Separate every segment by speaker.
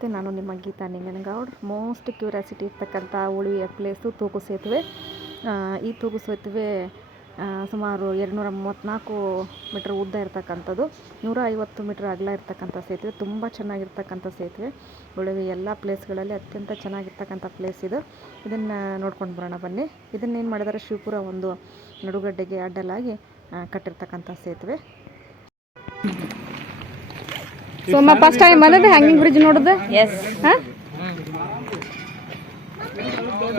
Speaker 1: ನಮಸ್ತೆ, ನಾನು ನಿಮ್ಮ ಗೀತಾ ನಿಂಗನಗೌಡ್. ಮೋಸ್ಟ್ ಕ್ಯೂರಿಯಾಸಿಟಿ ಇರ್ತಕ್ಕಂಥ ಉಳಿಯ ಪ್ಲೇಸು ತೂಗು ಸೇತುವೆ. ಈ ತೂಗು ಸೇತುವೆ ಸುಮಾರು ಎರಡುನೂರ ಮೂವತ್ತ್ನಾಲ್ಕು ಮೀಟ್ರ್ ಉದ್ದ ಇರ್ತಕ್ಕಂಥದ್ದು. ನೂರ ಐವತ್ತು ಮೀಟ್ರ್ ಅಗಲ ಇರ್ತಕ್ಕಂಥ ಸೇತುವೆ. ತುಂಬ ಚೆನ್ನಾಗಿರ್ತಕ್ಕಂಥ ಸೇತುವೆ. ಉಳಿವಿಯ ಎಲ್ಲ ಪ್ಲೇಸ್ಗಳಲ್ಲಿ ಅತ್ಯಂತ ಚೆನ್ನಾಗಿರ್ತಕ್ಕಂಥ ಪ್ಲೇಸ್ ಇದು. ಇದನ್ನು ನೋಡ್ಕೊಂಡು ಬರೋಣ ಬನ್ನಿ. ಇದನ್ನೇನು ಮಾಡಿದರೆ? ಶಿವಪುರ ಒಂದು ನಡುಗಡ್ಡೆಗೆ ಅಡ್ಡಲಾಗಿ ಕಟ್ಟಿರ್ತಕ್ಕಂಥ ಸೇತುವೆ. ಸೋಮ ಫಸ್ಟ್ ಟೈಮ್ ಬಂದದ್ದು ಹ್ಯಾಂಗಿಂಗ್ ಬ್ರಿಡ್ಜ್ ನೋಡುದು?
Speaker 2: ಎಸ್
Speaker 1: ಹಾ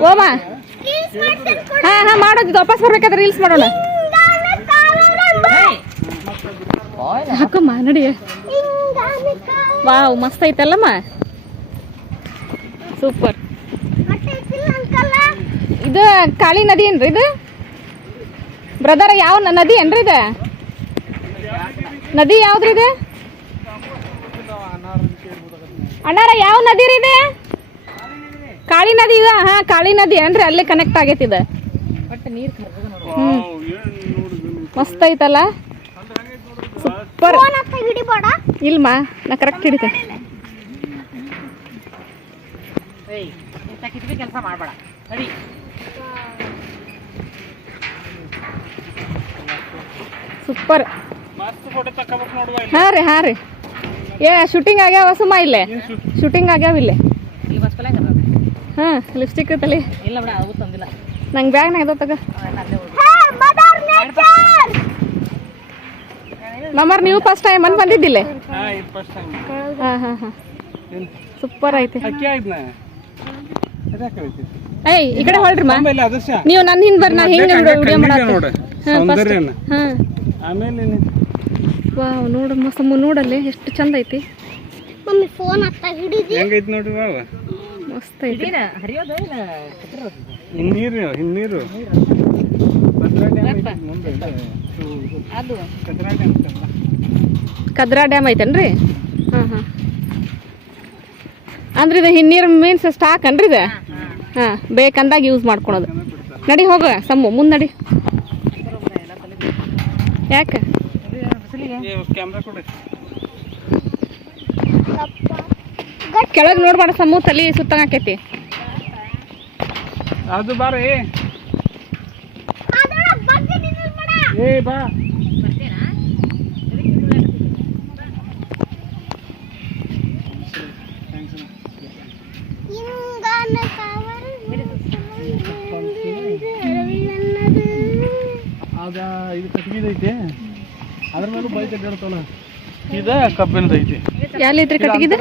Speaker 1: ಓಮ ಹಾ ಹಾ ಮಾಡೋದು ವಾಪಸ್ ಬರ್ಬೇಕಾದ್ರೆ ರೀಲ್ಸ್ ಮಾಡೋಣ. ಹಾಕಮ್ಮ ನಡಿ ವಾವ್ ಮಸ್ತ್ ಐತಲ್ಲಮ್ಮ. ಸೂಪರ್. ಇದು ಕಾಳಿ ನದಿ ಏನ್ರಿ ಇದು? ಬ್ರದರ್ ಯಾವ ನದಿ ಏನ್ರಿ ಇದು? ನದಿ ಯಾವ್ದ್ರಿ ಇದು? ಅಣ್ಣಾರ ಯಾವ ನದಿ ರೀ ಇದು? ಕಾಳಿ ನದಿ ಇದೆ? ಹಾ ಕಾಳಿ ನದಿ ಏನ್ರಿ ಅಲ್ಲೇ ಕನೆಕ್ಟ್ ಆಗೈತಿ ಇದು ಮಸ್ತ್ ಐತಲ್ಲ? ಸೂಪರ್ ಇಲ್ಮ ನಾ ಕರೆಕ್ಟ್ ಹಿಡಿತೆ
Speaker 2: ಕೆಲಸ ಮಾಡಬೇಡ. ಸರಿ
Speaker 1: ಸೂಪರ್. ಹಾ ರೀ ಹಾ ರೀ. ಏ ಶೂಟಿಂಗ್ ಆಗ್ಯಾವ ಸುಮ್ಮ ಇಲ್ಲೇ? ಶೂಟಿಂಗ್ ಆಗ್ಯಾವ ಇಲ್ಲೇ? ಹಾಂ ಲಿಪ್ಸ್ಟಿಕ್ ತಲೆ.
Speaker 2: ಇಲ್ಲ ಬಿಡ ಅವು ತಂದಿಲ್ಲ.
Speaker 1: ನಂಗೆ ಬ್ಯಾಗ್ನಾಗ ಅದ ತಗ. ಮಮ್ಮರ್ ನೀವು ಫಸ್ಟ್ ಟೈಮ್ ಅಂತ ಬಂದಿದ್ದಿಲ್ಲ?
Speaker 3: ಹಾ ಹಾಂ ಫಸ್ಟ್ ಟೈಮ್
Speaker 1: ಹಾ ಹಾ ಹಾ. ಸೂಪರ್ ಐತೆ. ಏಯ್ ಈ ಕಡೆ ಹೊಳ್ರಿ ಮಾ.
Speaker 3: ಆಮೇಲೆ ಅದರ್ಶ
Speaker 1: ನೀವು ನನ್ನ ಹಿಂದ್ ಬರ್ರಿ ನಾ ಹಿಂಗೆ ವಿಡಿಯೋ ಮಾಡತ್ತೆ ಹಾಂ
Speaker 3: ಆಮೇಲೆ
Speaker 1: ವಾವ್ ನೋಡು ಮಸಮ್ಮ ನೋಡಲ್ಲಿ ಎಷ್ಟು ಚಂದ ಐತಿ.
Speaker 4: ಮಮ್ಮಿ ಫೋನ್ ಹತ್ತ ಹಿಡಿದಿ?
Speaker 3: ಹೆಂಗೈತಿ ನೋಡ್ರಿ ವಾವ್
Speaker 1: ಮಸ್ತ್ ಐತಿ.
Speaker 2: ಹರಿಯೋದು?
Speaker 3: ಹಿನ್ನೀರು ಹಿನ್ನೀರು.
Speaker 1: ಕದ್ರಾ ಡ್ಯಾಮ್ ಐತೇನ್ರಿ? ಹಾ ಹಾ. ಅಂದ್ರೆ ಇದು ಹಿನ್ನೀರು ಮೀನ್ಸ್ ಸ್ಟಾಕ್ ಅನ್ರಿ ಇದು? ಹಾ ಬೇಕಂದಾಗ ಯೂಸ್ ಮಾಡ್ಕೊಳೋದು. ನಡಿ ಹೋಗ ಸಮ್ಮು ಮುಂದೆ ನಡಿ. ಯಾಕೆ? ಕೆಳಗೆ ನೋಡ್ಬೇಡ ಸಮ್ಮು ತಲಿ ಸುತ್ತಂಗ ಆಕೈತಿ.
Speaker 3: ಅದು ಬಾರಿ. ಏ ಬಾ. ಅದ ಇದು ಕಟ್ಗಿದೈತಿ? ಅದ್ರ ಮೇಲೂ ಬೈಕ್ ಅಡ್ಡಾಡ್ತಾವಲ್ಲ ಇದ ಕಬ್ಬಿನದ ಐತಿ.
Speaker 1: ಎಲ್ಲಿ ಐತ್ರಿ ಕಟ್ಟಿಗಿದ?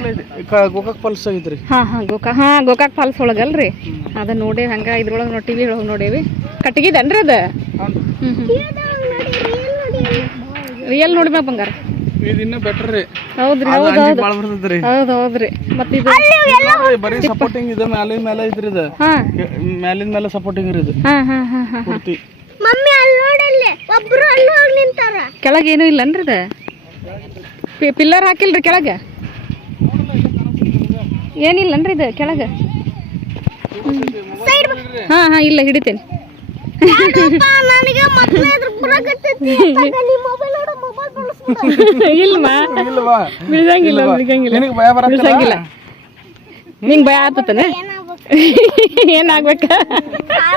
Speaker 3: ಗೋಕಾಕ್ ಫಾಲ್ಸ್ ಐತ್ರಿ.
Speaker 1: ಹಾ ಹಾ ಗೋಕಾ ಹಾ ಗೋಕಾಕ್ ಫಾಲ್ಸ್ ಒಳಗಲ್ರಿ? ಅದ ನೋಡಿ ಹಂಗ ಇದ್ರೊಳಗೆ ನೋಡಿ ಟಿವಿ ಒಳಗೆ ನೋಡೇವಿ. ಕಟ್ಟಿಗಿದನ್ರಿ ಅದ? ರಿಯಲ್ ನೋಡಿ ನೋಡಿಮ್ಯಾಗ ಬಂಗಾರ.
Speaker 3: ಇದು ಇನ್ನ ಬೆಟರ್ ರೀ.
Speaker 1: ಹೌದ್ರಿ ಹೌದು ಹೌದು.
Speaker 3: ಭಾಳ ಬರ್ತದ್ರಿ.
Speaker 1: ಹೌದು ಹೌದ್ರಿ. ಮತ್ತೆ ಇದು
Speaker 3: ಬರೀ ಸಪೋರ್ಟಿಂಗ್ ಇದು ಮ್ಯಾಲಿನ ಮೇಲೆ ಐತ್ರಿ ಇದು.
Speaker 1: ಹಾ.
Speaker 3: ಮ್ಯಾಲಿನ ಮೇಲೆ ಸಪೋರ್ಟಿಂಗ್ ರೀ ಇದು.
Speaker 1: ಹಾ ಹಾ ಹಾ ಹಾ
Speaker 3: ಪೂರ್ತಿ.
Speaker 4: ಮಮ್ಮಿ ಅಲ್ಲಿ ನೋಡಲ್ಲಿ ಒಬ್ರು ಅಲ್ಲಿ
Speaker 1: ಕೆಳಗೆ ಏನೂ ಇಲ್ಲನ್ರಿ ಅದ? ಪಿಲ್ಲರ್ ಹಾಕಿಲ್ರಿ ಕೆಳಗೆ? ಏನಿಲ್ಲನ್ರಿ ಇದು ಕೆಳಗೆ? ಹಾ ಹಾ ಇಲ್ಲ ಹಿಡಿತೇನೆ.
Speaker 3: ಇಲ್ವಾ?
Speaker 1: ನಿಂಗೆ ಭಯ ಆತತನ? ಏನಾಗ್ಬೇಕ?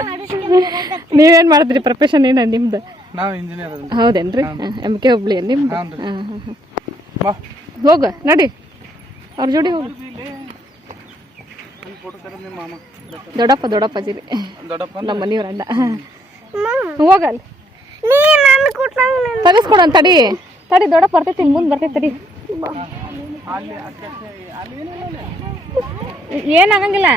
Speaker 1: ನೀವೇನ್ ಮಾಡಿದ್ರಿ ಪ್ರೊಫೆಷನ್ ಏನ ನಿಮ್ದು?
Speaker 3: ನಾವು ಇಂಜಿನಿಯರ್
Speaker 1: ಹೌದೇನ್ರಿ? ಎಂ ಕೆ ಹುಬ್ಳಿ ನಿಮ್ದು? ಹೋಗ ನಡಿ. ಅವ್ರ ಜೋಡಿ ಹೋಗು. ದೊಡ್ಡಪ್ಪ ದೊಡ್ಡಪ್ಪ ಜಿರಿ ನಮ್ಮ ಮನೆಯವ್ರ ಅಣ್ಣ. ಹೋಗಲ್ಲ ತಗಸ್ಕೊಡೋಣ ತಡಿ. ತಡಿ ದೊಡ್ಡಪ್ಪ ಬರ್ತೈತಿ ಮುಂದೆ ಬರ್ತೈತಿ ತಡಿ. ಏನಾಗಂಗಿಲ್ಲ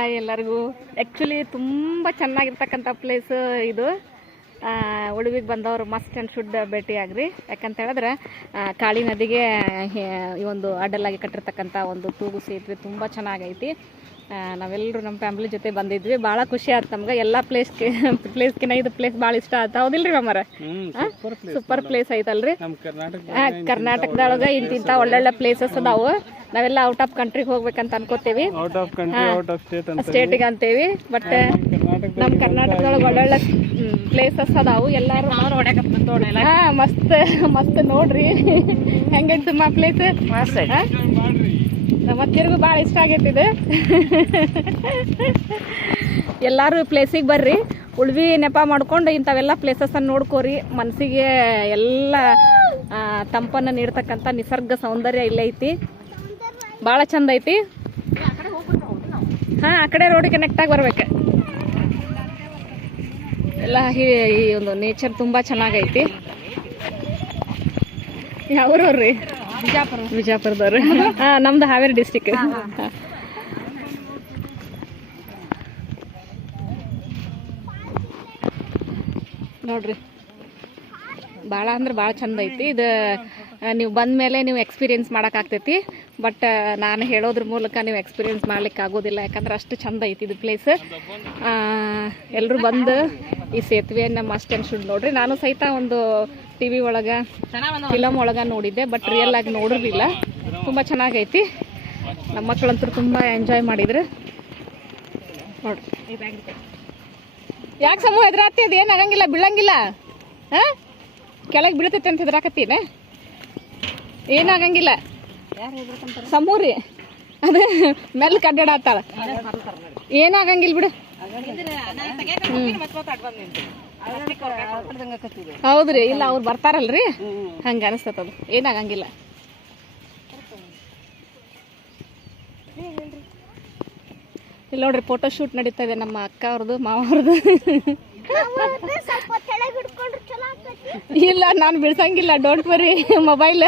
Speaker 1: ಹಾಯ್ ಎಲ್ಲರಿಗೂ. ಆ್ಯಕ್ಚುಲಿ ತುಂಬ ಚೆನ್ನಾಗಿರ್ತಕ್ಕಂಥ ಪ್ಲೇಸ್ ಇದು. ಉಳುವಿಗೆ ಬಂದವರು ಮಸ್ಟ್ ಆ್ಯಂಡ್ ಶುಡ್ ಭೇಟಿ ಆಗ್ರಿ. ಯಾಕಂತ ಹೇಳಿದ್ರೆ ಕಾಳಿ ನದಿಗೆ ಈ ಒಂದು ಅಡ್ಡಲಾಗಿ ಕಟ್ಟಿರ್ತಕ್ಕಂಥ ಒಂದು ತೂಗು ಸೇತುವೆ ತುಂಬ ಚೆನ್ನಾಗೈತಿ. ನಾವೆಲ್ಲರೂ ನಮ್ಮ ಫ್ಯಾಮಿಲಿ ಜೊತೆ ಬಂದಿದ್ವಿ. ಭಾಳ ಖುಷಿ ಆಯ್ತು ನಮ್ಗೆ. ಎಲ್ಲ ಪ್ಲೇಸ್ಗೆ ಪ್ಲೇಸ್ಕಿನ ಇದು ಪ್ಲೇಸ್ ಭಾಳ ಇಷ್ಟ ಆಯ್ತು. ಹೌದಿಲ್ರಿ ಮಮ್ಮರ
Speaker 3: ಸೂಪರ್ ಪ್ಲೇಸ್
Speaker 1: ಐತಲ್ರಿ?
Speaker 3: ನಮ್ಮ ಕರ್ನಾಟಕ
Speaker 1: ಆ, ಕರ್ನಾಟಕದೊಳಗೆ ಇಂತಿಂಥ ಒಳ್ಳೊಳ್ಳೆ ಪ್ಲೇಸಸ್ ಅದಾವು. ನಾವೆಲ್ಲ ಔಟ್ ಆಫ್ ಕಂಟ್ರಿಗೆ ಹೋಗ್ಬೇಕಂತ ಅನ್ಕೋತೇವಿ.
Speaker 3: Out of country out of state ಅಂತ
Speaker 1: ಸ್ಟೇಟಿಗೆ ಅಂತೇವಿ. ಬಟ್ ನಮ್ಮ ಕರ್ನಾಟಕದೊಳಗೆ ಒಳ್ಳೊಳ್ಳೆ ಪ್ಲೇಸಸ್ ಅದಾವು. ಎಲ್ಲಾರು ಮಸ್ತ್ ಮಸ್ತ್ ನೋಡ್ರಿ. ಹೆಂಗೈತಿ ಮಾ ಪ್ಲೇಸ್ ಮತ್ತೆ ತಿರುಗು ಭಾಳ ಇಷ್ಟ ಆಗೈತಿದೆ. ಎಲ್ಲಾರು ಪ್ಲೇಸಿಗೆ ಬರ್ರಿ. ಉಳ್ವಿ, ನೆಪ ಮಾಡ್ಕೊಂಡು ಇಂಥವೆಲ್ಲ ಪ್ಲೇಸಸ್ಸನ್ನು ನೋಡ್ಕೋರಿ. ಮನಸ್ಸಿಗೆ ಎಲ್ಲ ತಂಪನ್ನು ನೀಡ್ತಕ್ಕಂಥ ನಿಸರ್ಗ ಸೌಂದರ್ಯ ಇಲ್ಲೇ ಐತಿ. ಭಾಳ ಚಂದ ಐತಿ. ಹಾಂ, ಆ ಕಡೆ ಕನೆಕ್ಟ್ ಆಗಿ ಬರ್ಬೇಕು. ಎಲ್ಲ ಈ ಒಂದು ನೇಚರ್ ತುಂಬ ಚೆನ್ನಾಗೈತಿ. ಯಾವ್ರವ್ರಿ?
Speaker 2: ಬಿಜಾಪುರ.
Speaker 1: ಬಿಜಾಪುರದವ್ರು. ಹಾಂ ನಮ್ದು ಹಾವೇರಿ ಡಿಸ್ಟಿಕ್ ನೋಡ್ರಿ. ಭಾಳ ಅಂದ್ರೆ ಭಾಳ ಚಂದ ಐತಿ. ಇದು ನೀವು ಬಂದ ಮೇಲೆ ನೀವು ಎಕ್ಸ್ಪೀರಿಯನ್ಸ್ ಮಾಡೋಕ್ಕಾಗ್ತೈತಿ ಬಟ್ ನಾನು ಹೇಳೋದ್ರ ಮೂಲಕ ನೀವು ಎಕ್ಸ್ಪೀರಿಯೆನ್ಸ್ ಮಾಡ್ಲಿಕ್ಕೆ ಆಗೋದಿಲ್ಲ. ಯಾಕಂದ್ರೆ ಅಷ್ಟು ಚಂದ ಐತಿ ಇದು ಪ್ಲೇಸ್ ಎಲ್ಲರೂ ಬಂದು ಈ ಸೇತುವೆಯನ್ನು ಮಸ್ಟ್ ಅಂಡ್ ಶುಡ್ ನೋಡ್ರಿ. ನಾನು ಸಹಿತ ಒಂದು ಟಿ ವಿ ಒಳಗೆ ಫಿಲಮ್ ಒಳಗೆ ನೋಡಿದ್ದೆ ಬಟ್ ರಿಯಲ್ ಆಗಿ ನೋಡಿರ್ಲಿಲ್ಲ ತುಂಬ ಚೆನ್ನಾಗೈತಿ. ನಮ್ಮ ಮಕ್ಕಳಂತೂ ತುಂಬ ಎಂಜಾಯ್ ಮಾಡಿದ್ರು. ನೋಡ್ರಿ. ಯಾಕೆ ಸಮೂಹ ಎದುರಾತಿ ಅದು ಏನು ಆಗಂಗಿಲ್ಲ, ಬೀಳಂಗಿಲ್ಲ? ಹಾಂ? ಕೆಳಗೆ ಬೀಳ್ತೈತೆ ಅಂತ ಹೆದರಾಕತ್ತೀನಿ ಏನಾಗಂಗಿಲ್ಲ ಸಮೂರಿ. ಅದೇ ಮೆಲ್ ಕಡ್ಡಾಡತ್ತಾಳ ಏನಾಗಂಗಿಲ್ಲ ಬಿಡು. ಹೌದ್ರಿ ಇಲ್ಲ ಅವ್ರು ಬರ್ತಾರಲ್ರಿ? ಹಂಗ ಅನಿಸ್ತದ ಏನಾಗಂಗಿಲ್ಲ. ಇಲ್ಲ ನೋಡ್ರಿ ಫೋಟೋ ಶೂಟ್ ನಡೀತಾ ಇದೆ ನಮ್ಮ ಅಕ್ಕ ಅವ್ರದ್ದು ಮಾವ ಅವ್ರದ್ದು.
Speaker 4: ಸ್ವಲ್ಪ ಕೆಳಗೆ ಹಿಡ್ಕೊಂಡ್ರೆ ಚಲೋ
Speaker 1: ಇಲ್ಲ ನಾನು ಬಿಡ್ಸಂಗಿಲ್ಲ ಡೋಂಟ್ ವರಿ ಮೊಬೈಲ್